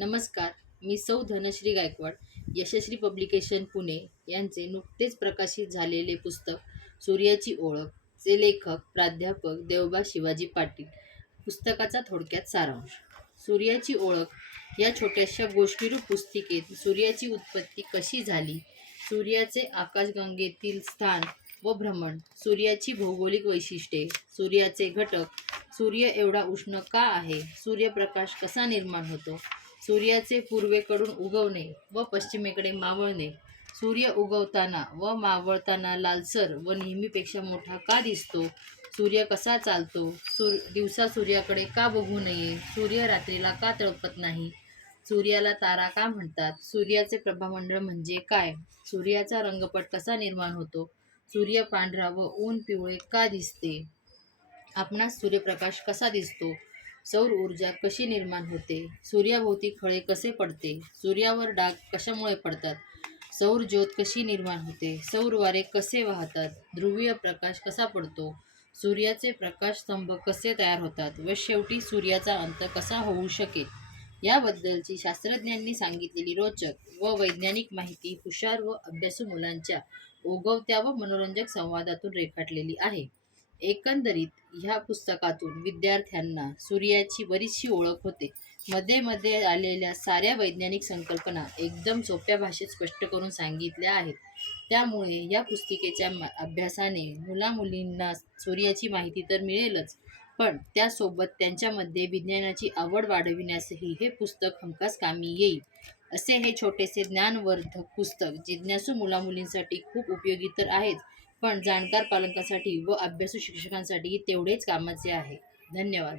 नमस्कार. मी सौ धनश्री गायकवाड. यशश्री पब्लिकेशन पुणे यांचे नुकतेच प्रकाशित झालेले पुस्तक सूर्याची ओळख चे लेखक प्राध्यापक देवबा शिवाजी पाटील. पुस्तकाचा थोडक्यात सारांश. सूर्याची ओळख या छोट्याशा गोष्टीरूप पुस्तिकेत सूर्याची उत्पत्ती कशी झाली, सूर्याचे आकाशगंगेतील स्थान व भ्रमण, सूर्याची भौगोलिक वैशिष्ट्ये, सूर्याचे घटक, सूर्य एवढा उष्ण का आहे, सूर्यप्रकाश कसा निर्माण होतो, सूर्याचे पूर्वेकडून उगवणे व पश्चिमेकडे मावळणे, सूर्य उगवताना व मावळताना लालसर व नेहमीपेक्षा मोठा का दिसतो, सूर्य कसा चालतो, दिवसा सूर्याकडे का बघू नये, सूर्य रात्रीला का तळपत नाही, सूर्याला तारा का म्हणतात, सूर्याचे प्रभामंडळ म्हणजे काय, सूर्याचा रंगपट कसा निर्माण होतो, सूर्य पांढरा व ऊन पिवळे का दिसते, आपणास सूर्यप्रकाश कसा दिसतो, सौर ऊर्जा कशी निर्माण होते, सूर्याभोवती खळे कसे पडते, सूर्यावर डाग कशामुळे पडतात, सौर ज्योत कशी निर्माण होते, सौर वारे कसे वाहतात, ध्रुवीय प्रकाश कसा पडतो, सूर्याचे प्रकाश स्तंभ कसे तयार होतात व शेवटी सूर्याचा अंत कसा होऊ शकेल याबद्दलची शास्त्रज्ञांनी सांगितलेली रोचक व वैज्ञानिक माहिती हुशार व अभ्यासू मुलांच्या ओघवत्या व मनोरंजक संवादातून रेखाटलेली आहे. एकंदरीत ह्या पुस्तकातून विद्यार्थ्यांना सूर्याची बरीचशी ओळख होते. मध्ये मध्ये आलेल्या साऱ्या वैज्ञानिक संकल्पना एकदम सोप्या भाषेत स्पष्ट करून सांगितल्या आहेत. त्यामुळे या पुस्तिकेच्या अभ्यासाने मुलामुलींना सूर्याची माहिती तर मिळेलच, पण त्यासोबत त्यांच्यामध्ये विज्ञानाची आवड वाढविण्यासही हे पुस्तक हमखास कामी येईल. असे हे छोटेसे ज्ञानवर्धक पुस्तक जिज्ञासू मुलामुलींसाठी खूप उपयोगी तर आहेच, पण जाणकार पालकांसाठी व अभ्यासू शिक्षकांसाठीही तेवढेच कामाचे आहे. धन्यवाद.